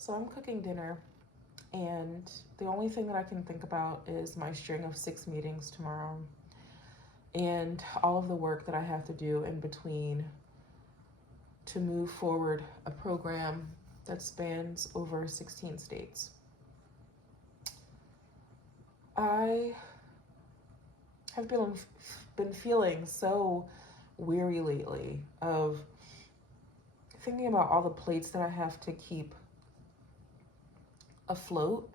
So I'm cooking dinner, and the only thing that I can think about is my string of 6 meetings tomorrow and all of the work that I have to do in between to move forward a program that spans over 16 states. I have been feeling so weary lately of thinking about all the plates that I have to keep afloat,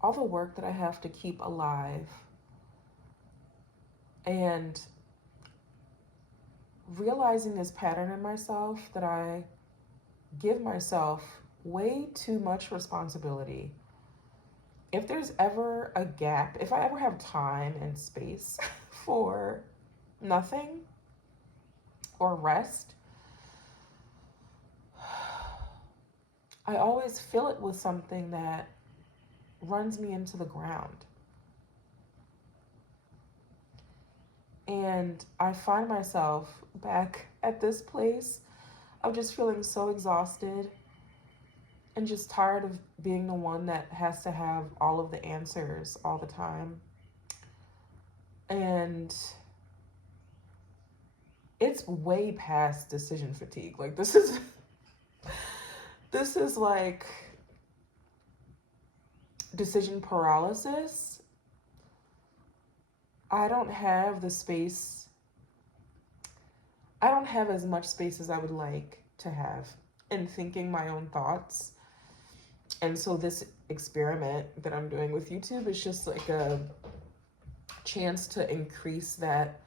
all the work that I have to keep alive, and realizing this pattern in myself that I give myself way too much responsibility. If there's ever a gap, if I ever have time and space for nothing or rest, I always fill it with something that runs me into the ground. And I find myself back at this place of just feeling so exhausted and just tired of being the one that has to have all of the answers all the time. And it's way past decision fatigue. Like this is like decision paralysis. I don't have the space. I don't have as much space as I would like to have in thinking my own thoughts. And so this experiment that I'm doing with YouTube is just like a chance to increase that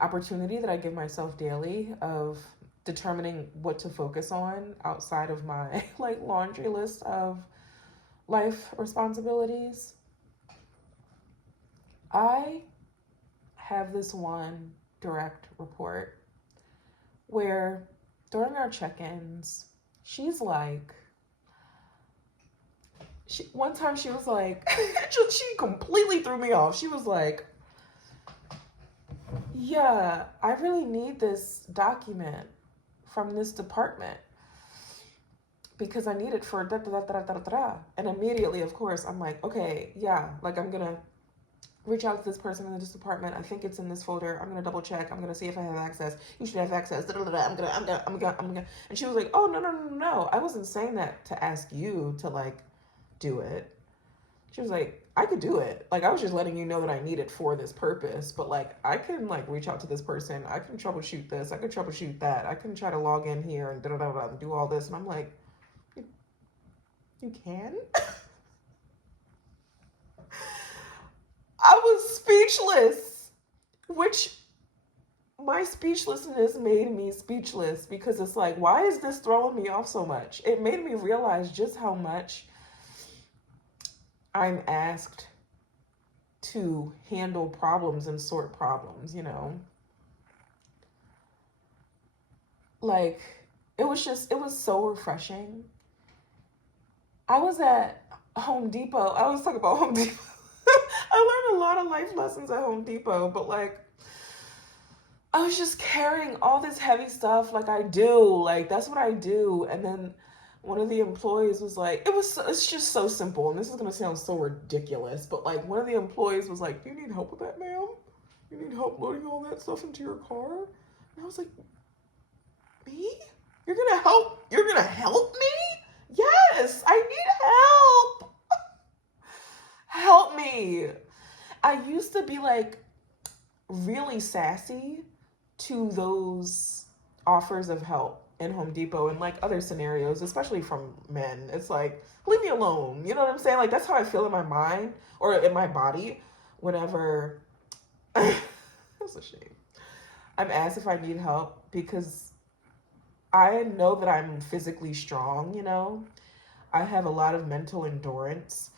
opportunity that I give myself daily of determining what to focus on outside of my like laundry list of life responsibilities. I have this one direct report where during our check-ins, she's like, one time she was like, she completely threw me off. She was like, yeah, I really need this document from this department because I need it for da da da da da da da. And immediately, of course, I'm like, okay, yeah, like I'm gonna reach out to this person in this department. I think it's in this folder. I'm gonna double check. I'm gonna see if I have access. You should have access. Da, da, da, da. I'm gonna. And she was like, oh no. I wasn't saying that to ask you to like do it. She was like, I could do it. Like I was just letting you know that I need it for this purpose. But like I can like reach out to this person. I can troubleshoot this. I can troubleshoot that. I can try to log in here and da da da da and do all this. And I'm like, you can? I was speechless, which my speechlessness made me speechless because it's like, why is this throwing me off so much? It made me realize just how much I'm asked to handle problems and sort problems, you know? Like, it was so refreshing. I was at Home Depot. I was talking about Home Depot. I learned a lot of life lessons at Home Depot, but like, I was just carrying all this heavy stuff like I do. Like, that's what I do. And then one of the employees was like, it's just so simple. And this is going to sound so ridiculous, but like, one of the employees was like, do you need help with that, ma'am? You need help loading all that stuff into your car? And I was like, me? You're going to help? You're going to help me? Yes, I need help. Help me. I used to be like really sassy to those offers of help in Home Depot and like other scenarios, especially from men. It's like, leave me alone. You know what I'm saying? Like that's how I feel in my mind or in my body whenever that's a shame. I'm asked if I need help because I know that I'm physically strong, you know. I have a lot of mental endurance.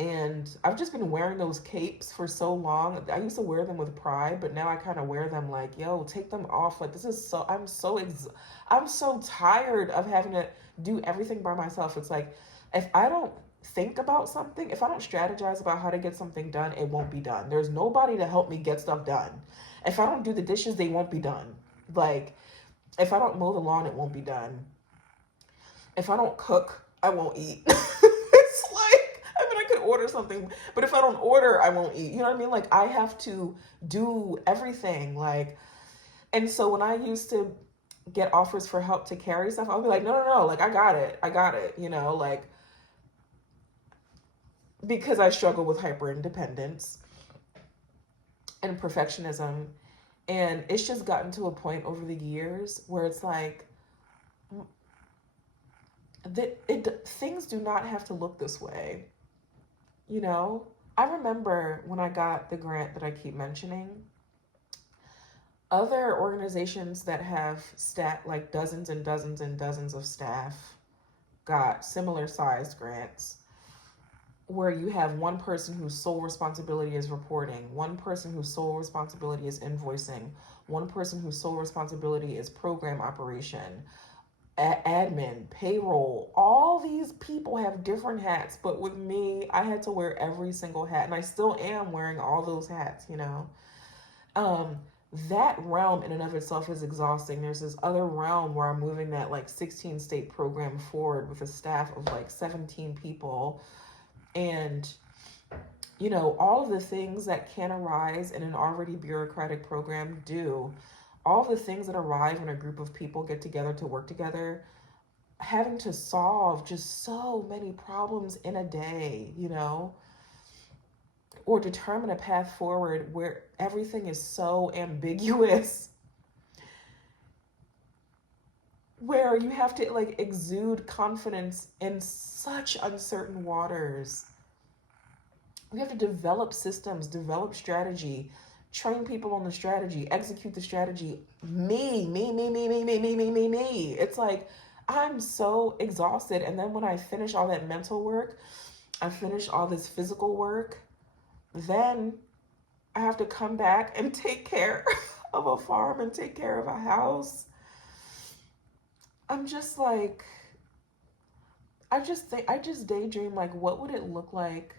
And I've just been wearing those capes for so long. I used to wear them with pride, but now I kind of wear them like, yo, take them off. Like this is so I'm so tired of having to do everything by myself. It's like if I don't think about something, if I don't strategize about how to get something done, it won't be done. There's nobody to help me get stuff done. If I don't do the dishes, they won't be done. Like if I don't mow the lawn, it won't be done. if I don't cook, I won't eat. It's like, I mean, I could order something, but if I don't order, I won't eat. You know what I mean? Like, I have to do everything. Like, and so when I used to get offers for help to carry stuff, I'll be like, no, no, no, like, I got it. I got it. You know, like, because I struggle with hyper independence and perfectionism. And it's just gotten to a point over the years where it's like, things do not have to look this way. You know, I remember when I got the grant that I keep mentioning, other organizations that have like dozens and dozens and dozens of staff got similar sized grants where you have one person whose sole responsibility is reporting, one person whose sole responsibility is invoicing, one person whose sole responsibility is program operation, admin, payroll. All these people have different hats, but with me, I had to wear every single hat, and I still am wearing all those hats, you know. That realm in and of itself is exhausting. There's this other realm where I'm moving that like 16 state program forward with a staff of like 17 people. And, you know, all of the things that can arise in an already bureaucratic program do. All the things that arrive when a group of people get together to work together, having to solve just so many problems in a day, you know, or determine a path forward where everything is so ambiguous, where you have to like exude confidence in such uncertain waters. We have to develop systems, develop strategy, train people on the strategy, execute the strategy. Me. It's like, I'm so exhausted. And then when I finish all that mental work, I finish all this physical work, then I have to come back and take care of a farm and take care of a house. I'm just like, I just daydream, like, what would it look like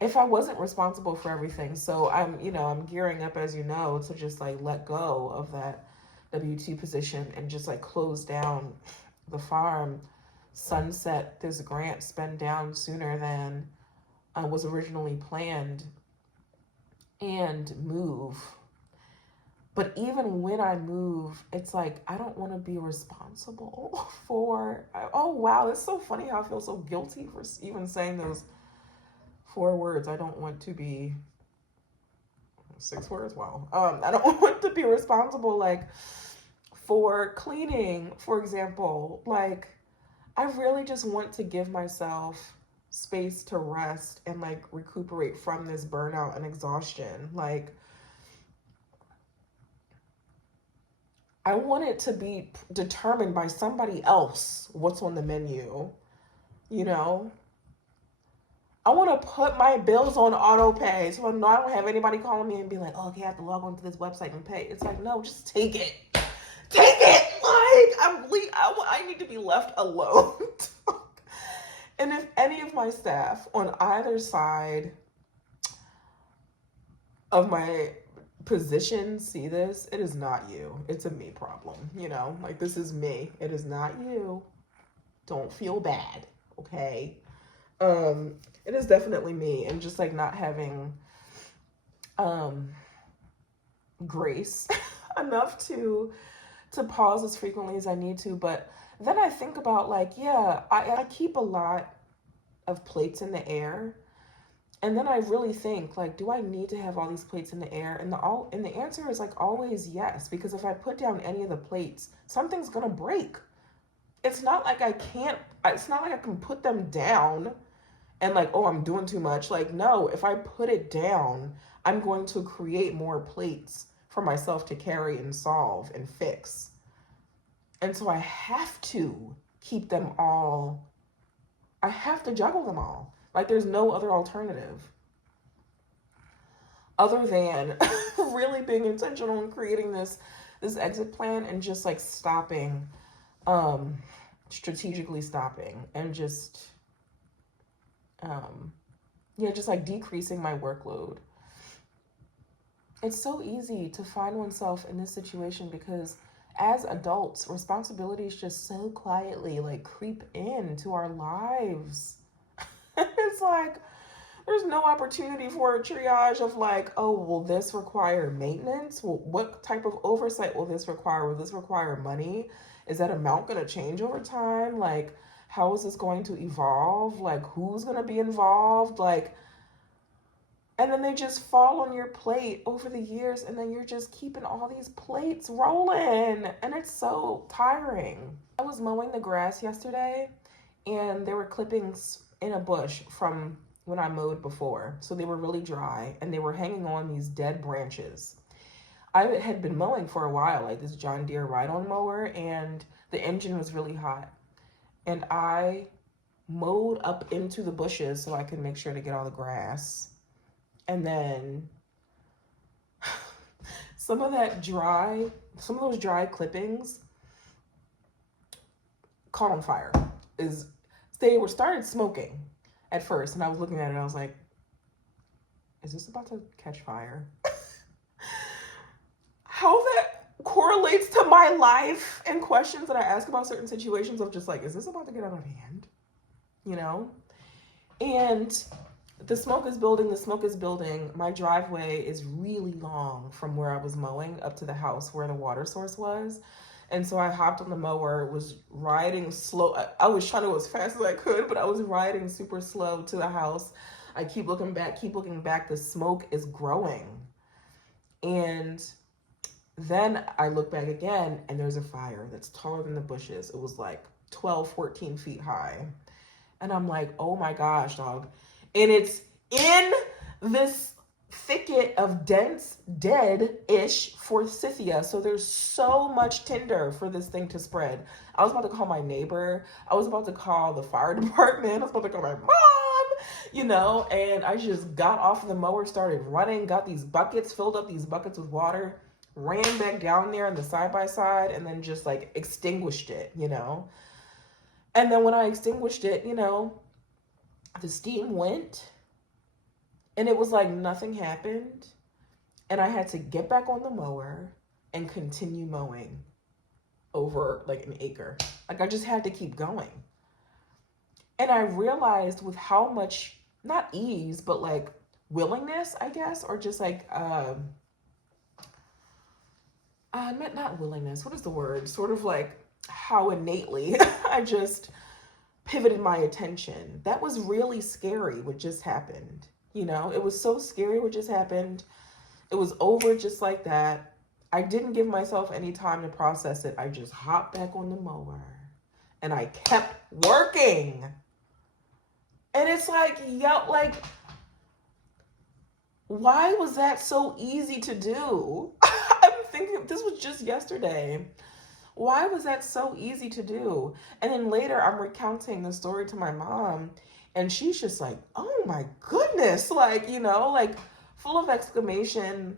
if I wasn't responsible for everything? So I'm gearing up, as you know, to just like let go of that W-2 position and just like close down the farm, sunset this grant, spend down sooner than was originally planned, and move. But even when I move, it's like, I don't want to be responsible for, oh wow, it's so funny how I feel so guilty for even saying those 4 words. I don't want to be, 6 words, wow. I don't want to be responsible, like, for cleaning, for example. Like, I really just want to give myself space to rest and like recuperate from this burnout and exhaustion. Like, I want it to be determined by somebody else what's on the menu, you know? I want to put my bills on auto pay so I know I don't have anybody calling me and be like, oh, okay, I have to log on to this website and pay. It's like, no, just take it. Take it. Like, I need to be left alone. And if any of my staff on either side of my position see this, it is not you. It's a me problem, you know? Like, this is me. It is not you. Don't feel bad, okay? It is definitely me, and just like not having grace enough to pause as frequently as I need to. But then I think about like, yeah, I keep a lot of plates in the air. And then I really think, like, do I need to have all these plates in the air? And the answer is like always yes, because if I put down any of the plates, something's gonna break. It's not like I can put them down and like, oh, I'm doing too much. Like, no, if I put it down, I'm going to create more plates for myself to carry and solve and fix. And so I have to keep them all, I have to juggle them all. Like, there's no other alternative other than really being intentional in creating this exit plan and just like stopping, strategically stopping, and just just like decreasing my workload. It's so easy to find oneself in this situation because as adults, responsibilities just so quietly like creep into our lives. It's like there's no opportunity for a triage of like, oh, will this require maintenance? Well, what type of oversight will this require? Will this require money? Is that amount going to change over time? Like, how is this going to evolve? Like, who's going to be involved? Like, and then they just fall on your plate over the years, and then you're just keeping all these plates rolling, and it's so tiring. I was mowing the grass yesterday, and there were clippings in a bush from when I mowed before. So they were really dry, and they were hanging on these dead branches. I had been mowing for a while, like this John Deere ride-on mower, and the engine was really hot. And I mowed up into the bushes so I could make sure to get all the grass. And then some of those dry clippings caught on fire. They were started smoking at first, and I was looking at it and I was like, is this about to catch fire? How that correlates to my life and questions that I ask about certain situations of just like, is this about to get out of hand? You know? And the smoke is building. My driveway is really long from where I was mowing up to the house where the water source was. And so I hopped on the mower, was riding slow. I was trying to go as fast as I could, but I was riding super slow to the house. I keep looking back. The smoke is growing. And then I look back again, and there's a fire that's taller than the bushes. It was like 12, 14 feet high. And I'm like, oh my gosh, dog. And it's in this thicket of dense, dead-ish forsythia. So there's so much tinder for this thing to spread. I was about to call my neighbor. I was about to call the fire department. I was about to call my mom, and I just got off the mower, started running, got these buckets, filled up these buckets with water, ran back down there in the side-by-side, and then just like extinguished it, And then when I extinguished it, the steam went, and it was like nothing happened. And I had to get back on the mower and continue mowing over like an acre. Like I just had to keep going. And I realized with how much, not ease, but like willingness, I guess, or just like, not willingness, what is the word? Sort of like how innately I just pivoted my attention. That was really scary what just happened. It was so scary what just happened. It was over just like that. I didn't give myself any time to process it. I just hopped back on the mower and I kept working. And it's like, why was that so easy to do? I'm thinking this was just yesterday. Why was that so easy to do? And then later I'm recounting the story to my mom, and she's just like, oh my goodness, like full of exclamation.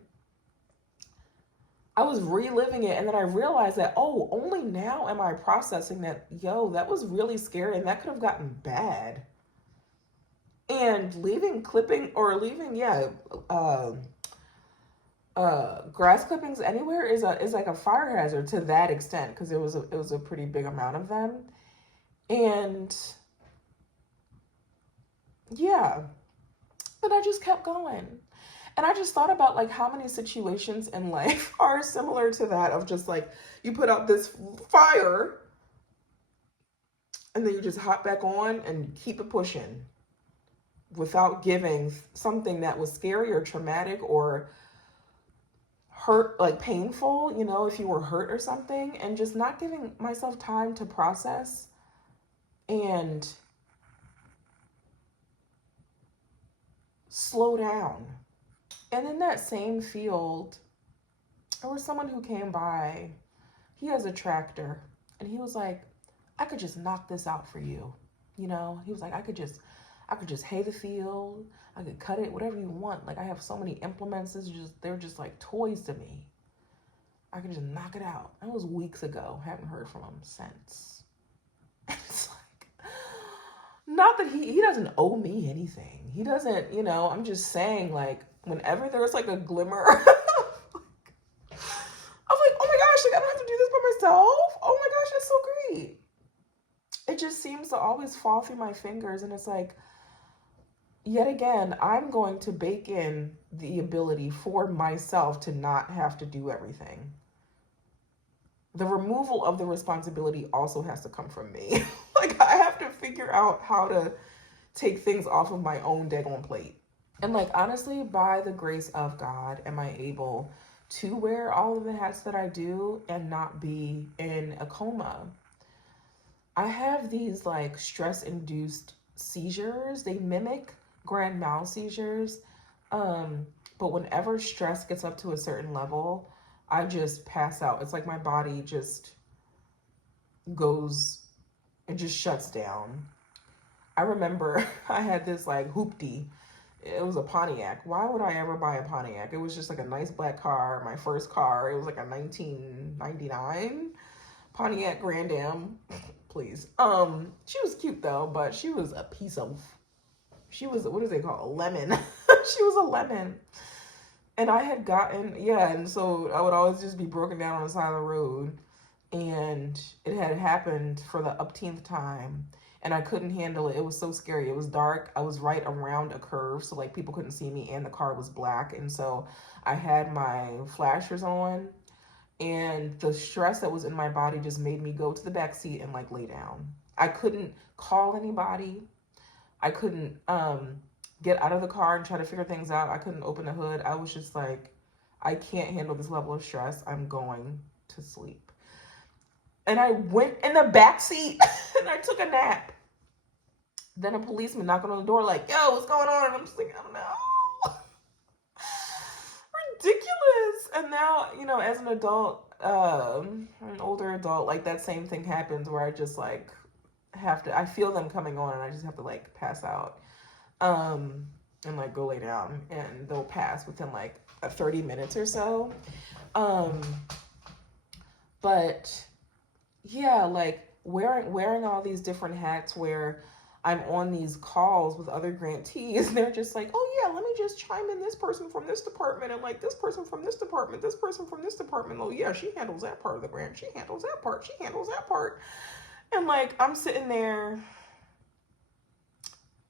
I was reliving it, and then I realized that, only now am I processing that, that was really scary, and that could have gotten bad. And leaving grass clippings anywhere is like a fire hazard to that extent, because it was a pretty big amount of them. And yeah, but I just kept going. And I just thought about like how many situations in life are similar to that, of just like you put out this fire and then you just hop back on and keep it pushing without giving something that was scary or traumatic or hurt, like painful, if you were hurt or something, and just not giving myself time to process and slow down. And in that same field, there was someone who came by. He has a tractor, and he was like, I could just knock this out for you. He was like, I could just hay the field. I could cut it, whatever you want. Like, I have so many implements. They're just like toys to me. I could just knock it out. That was weeks ago. Haven't heard from him since. It's like, not that he doesn't owe me anything. He doesn't, I'm just saying, like, whenever there's like a glimmer, I'm like, oh my gosh, like I don't have to do this by myself. Oh my gosh, that's so great. It just seems to always fall through my fingers. And it's like, yet again, I'm going to bake in the ability for myself to not have to do everything. The removal of the responsibility also has to come from me. Like, I have to figure out how to take things off of my own daggone plate. And like, honestly, by the grace of God, am I able to wear all of the hats that I do and not be in a coma? I have these like stress-induced seizures. They mimic grand mal seizures. But whenever stress gets up to a certain level, I just pass out. It's like my body just goes, it just shuts down. I remember I had this like hoopty. It was a Pontiac. Why would I ever buy a Pontiac? It was just like a nice black car, my first car. It was like a 1999 Pontiac Grand Am. Please. She was cute though, but she was a piece of, she was, what is it called? A lemon. She was a lemon. And I had gotten, and so I would always just be broken down on the side of the road. And it had happened for the upteenth time. And I couldn't handle it. It was so scary. It was dark. I was right around a curve, so like people couldn't see me, and the car was black. And so I had my flashers on, and the stress that was in my body just made me go to the back seat and like lay down. I couldn't call anybody. I couldn't get out of the car and try to figure things out. I couldn't open the hood. I was just like, I can't handle this level of stress. I'm going to sleep. And I went in the back seat and I took a nap. Then a policeman knocking on the door like, yo, what's going on? And I'm just like, I don't know. Ridiculous. And now, you know, as an adult, an older adult, like that same thing happens where I just like have to, I feel them coming on and I just have to like pass out. And like go lay down, and they'll pass within like 30 minutes or so. But yeah, like wearing all these different hats where I'm on these calls with other grantees, and they're just like, oh yeah, let me just chime in this person from this department, and like this person from this department, this person from this department. Oh yeah, she handles that part of the grant. She handles that part. She handles that part. And like, I'm sitting there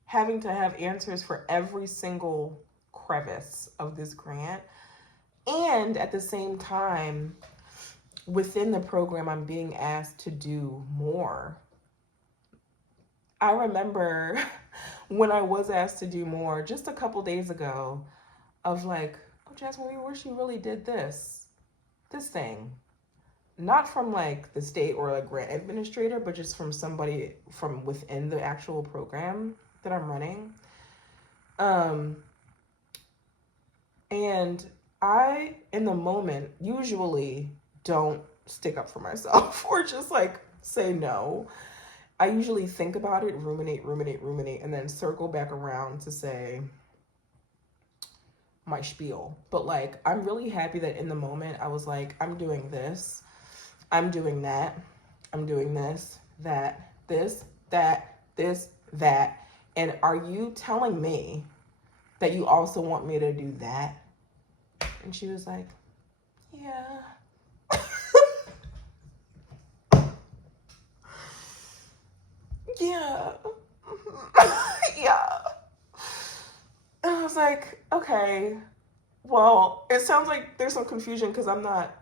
having to have answers for every single crevice of this grant. And at the same time, within the program, I'm being asked to do more. I remember when I was asked to do more just a couple days ago of like, oh, Jasmine, we wish you really did this thing. Not from like the state or a grant administrator, but just from somebody from within the actual program that I'm running. And I, in the moment, usually don't stick up for myself or just like say no. I usually think about it, ruminate, and then circle back around to say my spiel. But like, I'm really happy that in the moment I was like, I'm doing this, I'm doing that, I'm doing this, that, this, that, this, that. And are you telling me that you also want me to do that? And she was like, yeah. Yeah. Yeah. And I was like, okay, well, it sounds like there's some confusion because I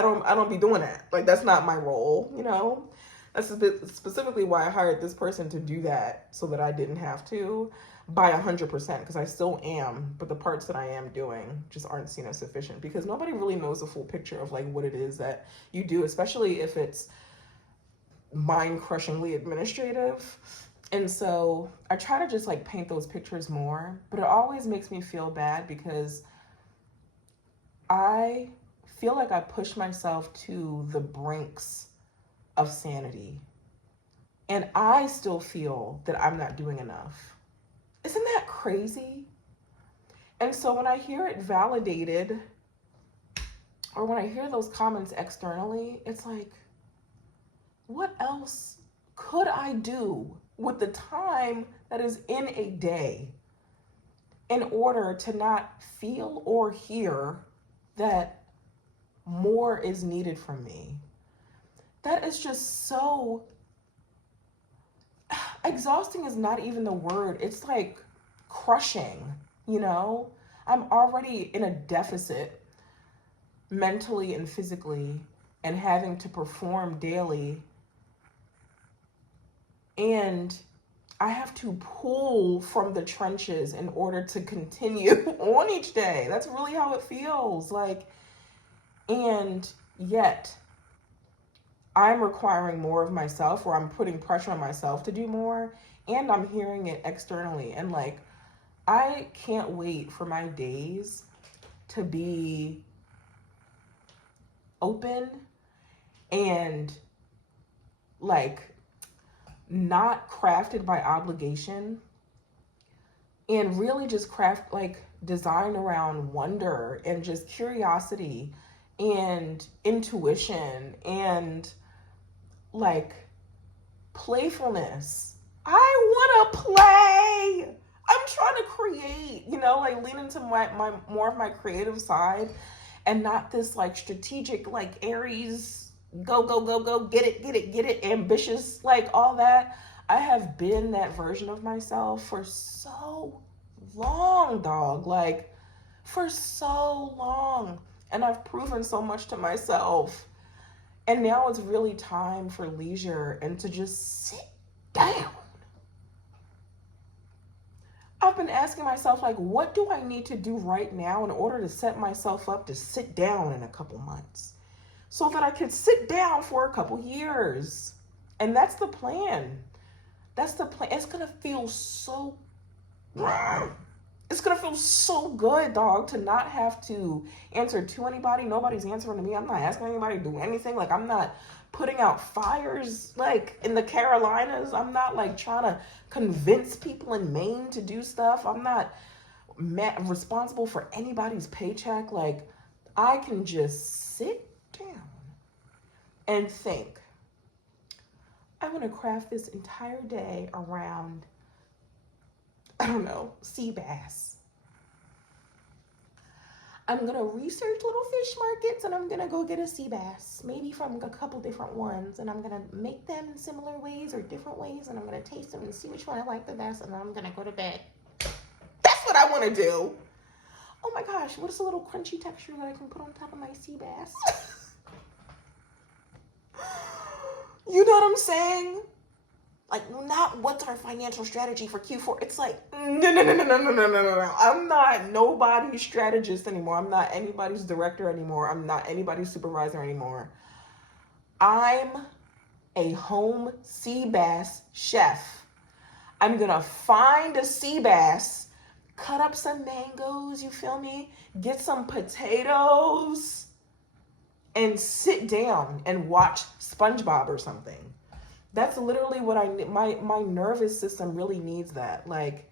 don't be doing that. Like, that's not my role, you know? That's specifically why I hired this person to do that so that I didn't have to by 100%, because I still am, but the parts that I am doing just aren't seen as sufficient because nobody really knows the full picture of like what it is that you do, especially if it's mind-crushingly administrative. And so I try to just like paint those pictures more, but it always makes me feel bad because I feel like I push myself to the brinks of sanity. And I still feel that I'm not doing enough. Isn't that crazy? And so when I hear it validated, or when I hear those comments externally, it's like, what else could I do with the time that is in a day in order to not feel or hear that more is needed from me. That is just so exhausting is not even the word. It's like crushing, you know? I'm already in a deficit mentally and physically and having to perform daily. And I have to pull from the trenches in order to continue on each day. That's really how it feels. Like, and yet I'm requiring more of myself, or I'm putting pressure on myself to do more, and I'm hearing it externally. And like, I can't wait for my days to be open and like not crafted by obligation, and really just craft like design around wonder and just curiosity and intuition and like playfulness. I want to play. I'm trying to create, you know, like lean into my more of my creative side and not this like strategic, like Aries, go, go, go, go, get it, get it, get it, ambitious, like all that. I have been that version of myself for so long, dog. Like for so long. And I've proven so much to myself. And now it's really time for leisure and to just sit down. I've been asking myself, like, what do I need to do right now in order to set myself up to sit down in a couple months so that I could sit down for a couple years? And that's the plan. That's the plan. It's going to feel so, it's going to feel so good, dog, to not have to answer to anybody. Nobody's answering to me. I'm not asking anybody to do anything. Like, I'm not putting out fires like in the Carolinas. I'm not like trying to convince people in Maine to do stuff. I'm not responsible for anybody's paycheck. Like, I can just sit down and think, I'm going to craft this entire day around, I don't know, sea bass. I'm going to research little fish markets and I'm going to go get a sea bass, maybe from a couple different ones. And I'm going to make them in similar ways or different ways. And I'm going to taste them and see which one I like the best. And then I'm going to go to bed. That's what I want to do. Oh my gosh, what is a little crunchy texture that I can put on top of my sea bass? You know what I'm saying? Like, not what's our financial strategy for Q4. It's like, no. I'm not nobody's strategist anymore. I'm not anybody's director anymore. I'm not anybody's supervisor anymore. I'm a home sea bass chef. I'm going to find a sea bass, cut up some mangoes, you feel me? Get some potatoes and sit down and watch SpongeBob or something. That's literally what I need. My nervous system really needs that. Like,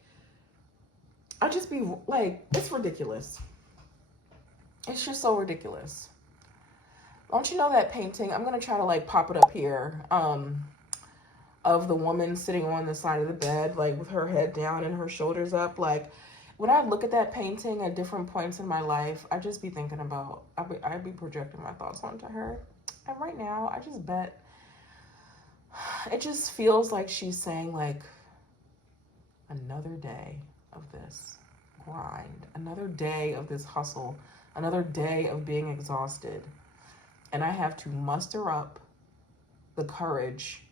I just be like, it's ridiculous. It's just so ridiculous. Don't you know that painting? I'm going to try to like pop it up here. Of the woman sitting on the side of the bed, like with her head down and her shoulders up. Like, when I look at that painting at different points in my life, I just be thinking about, I'd be projecting my thoughts onto her. And right now, I just bet, it just feels like she's saying like, another day of this grind, another day of this hustle, another day of being exhausted. And I have to muster up the courage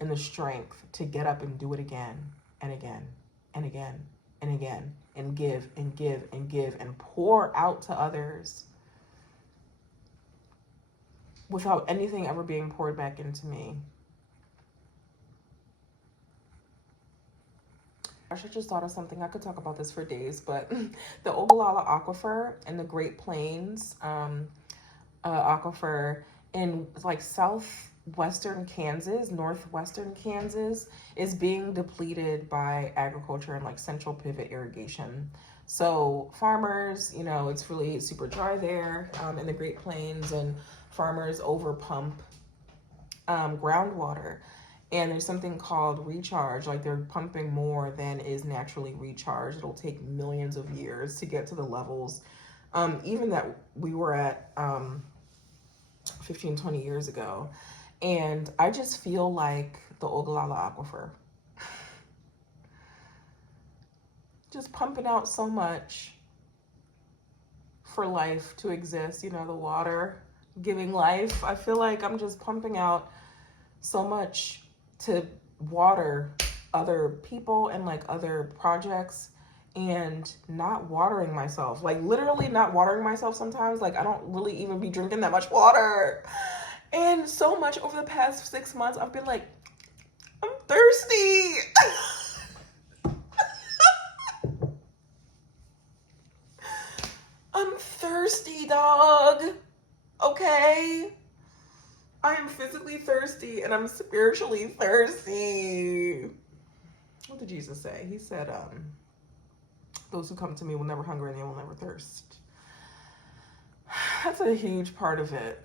and the strength to get up and do it again and again and again and again and give and give and give and pour out to others without anything ever being poured back into me. I just thought of something. I could talk about this for days, but the Ogallala Aquifer and the Great Plains Aquifer in like southwestern Kansas, northwestern Kansas is being depleted by agriculture and like central pivot irrigation. So farmers, you know, it's really super dry there in the Great Plains, and farmers overpump groundwater. And there's something called recharge, like they're pumping more than is naturally recharged. It'll take millions of years to get to the levels, even that we were at 15, 20 years ago. And I just feel like the Ogallala Aquifer. Just pumping out so much for life to exist, you know, the water giving life. I feel like I'm just pumping out so much to water other people and like other projects and not watering myself. Like literally not watering myself sometimes. Like I don't really even be drinking that much water. And so much over the past 6 months, I've been like, I'm thirsty. I'm thirsty, dog. Okay? I am physically thirsty and I'm spiritually thirsty. What did Jesus say? He said, those who come to me will never hunger and they will never thirst. That's a huge part of it.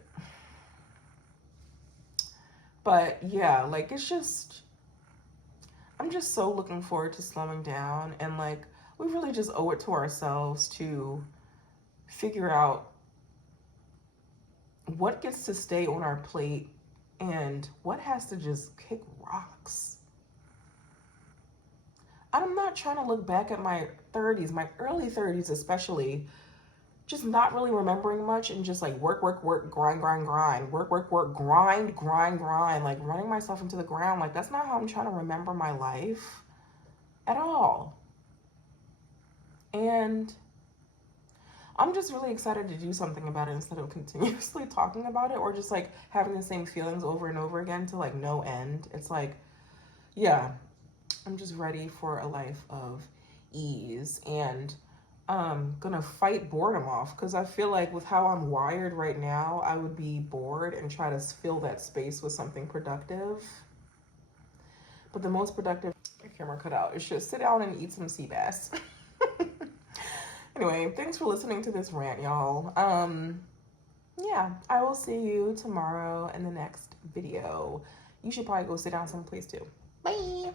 But yeah, like it's just, I'm just so looking forward to slowing down, and like we really just owe it to ourselves to figure out what gets to stay on our plate and what has to just kick rocks. I'm not trying to look back at my 30s, my early 30s especially, just not really remembering much and just like work, grind, work, grind, like running myself into the ground. Like that's not how I'm trying to remember my life at all. And I'm just really excited to do something about it instead of continuously talking about it or just like having the same feelings over and over again to like no end. It's like, yeah, I'm just ready for a life of ease, and I'm gonna fight boredom off because I feel like with how I'm wired right now, I would be bored and try to fill that space with something productive. But the most productive, my camera cut out, is just sit down and eat some sea bass. Anyway, thanks for listening to this rant, y'all. Yeah, I will see you tomorrow in the next video. You should probably go sit down someplace too. Bye.